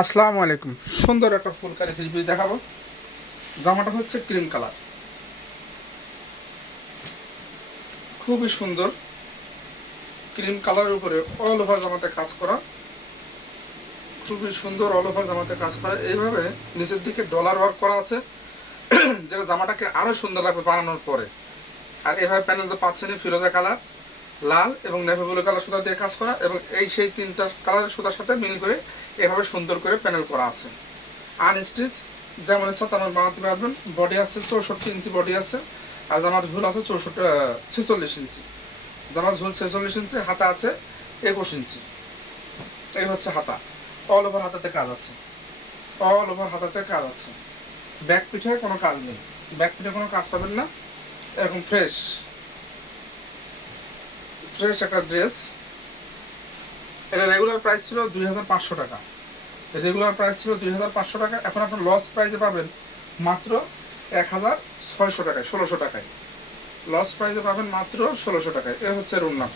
আসসালামু আলাইকুম। সুন্দর একটা ফুলকারি থ্রি পিস দেখাবো। জামাটা হচ্ছে ক্রিম কালার, খুবই সুন্দর। ক্রিম কালারের উপরে অল ওভার জামাতে কাজ করা, খুবই সুন্দর। অল ওভার জামাতে কাজ করা, এইভাবে নিচের দিকে ডলার ওয়ার্ক করা আছে, যেটা জামাটাকে আরো সুন্দর লাগবে বানানোর পরে। আর এভাবে প্যানেলতে পাচ্ছেন ফিরোজা কালার, লাল এবং নেভি ব্লু কালার সুতা দিয়ে কাজ করা, এবং এই সেই তিনটা কালারের সুতার সাথে মিল করে এভাবে সুন্দর করে প্যানেল করা আছে। আনস্টিচ যেমন ইচ্ছা তেমন বানাতে পারবেন। বডি আছে 64 ইঞ্চি বডি আছে, আর জামার ঝুল আছে 46 ইঞ্চি। জামার ঝুল 46 ইঞ্চি, হাতা আছে 21 ইঞ্চি। এই হচ্ছে হাতা। অল ওভার হাতাতে কাজ আছে, অল ওভার হাতাতে কাজ আছে। ব্যাক পিঠে কোনো কাজ নেই, ব্যাক পিঠে কোনো কাজ পাবেন না। এরকম ফ্রেশ ফ্রেশ একটা ড্রেস। এটা রেগুলার প্রাইস ছিল 2500 টাকা। রেগুলার প্রাইস ছিল 2500 টাকা, এখন আপনার লস প্রাইসে পাবেন মাত্র 1600 টাকায়, 1600 টাকায় লস প্রাইসে পাবেন মাত্র 1600 টাকায়। এ হচ্ছে ওড়না,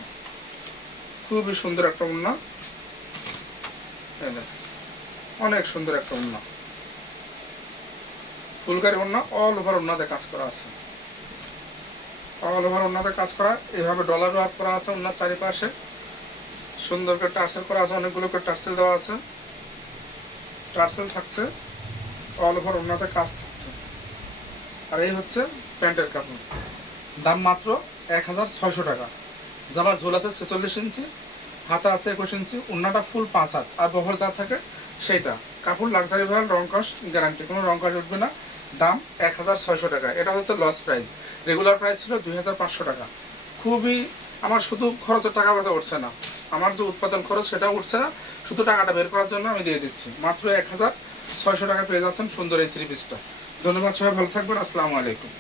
খুবই সুন্দর একটা ওড়না, অনেক সুন্দর একটা ওড়না, ফুলকারি ওড়না। অল ওভার ওড়নাতে কাজ করা আছে, অল ওভার ওড়নাতে কাজ করা। এভাবে ডলার ওয়ার্ক করা আছে ওড়নার চারিপাশে, সুন্দর করে টার্সেল করা আছে, অনেকগুলো করে টার্সেল দেওয়া আছে, টার্সেল থাকছে, অল ওভার ওড়নাতে কাজ থাকছে। আর এই হচ্ছে প্যান্টের কাপড়, দাম মাত্র 1600 টাকা। জামার ঝোল আছে 46 ইঞ্চি, হাতা আছে 21 ইঞ্চি, ওড়নাটা ফুল 5 হাত, আর বহর যা থাকে সেইটা। কাপড় লাক্সারি ভাল, রং কস গ্যারান্টি, কোনো রং কস উঠবে না। দাম 1600 টাকা। এটা হচ্ছে লস প্রাইস। রেগুলার প্রাইস ছিল 2500 টাকা। খুবই, আমার শুধু খরচের টাকা কথা উঠছে না, আমার যে উৎপাদন খরচ সেটাও উঠছে না, শুধু টাকাটা বের করার জন্য আমি দিয়ে দিচ্ছি। মাত্র 1600 টাকা পেয়ে যাচ্ছেন সুন্দর এই থ্রি পিসটা। ধন্যবাদ, সবাই ভালো থাকবেন। আসসালামু আলাইকুম।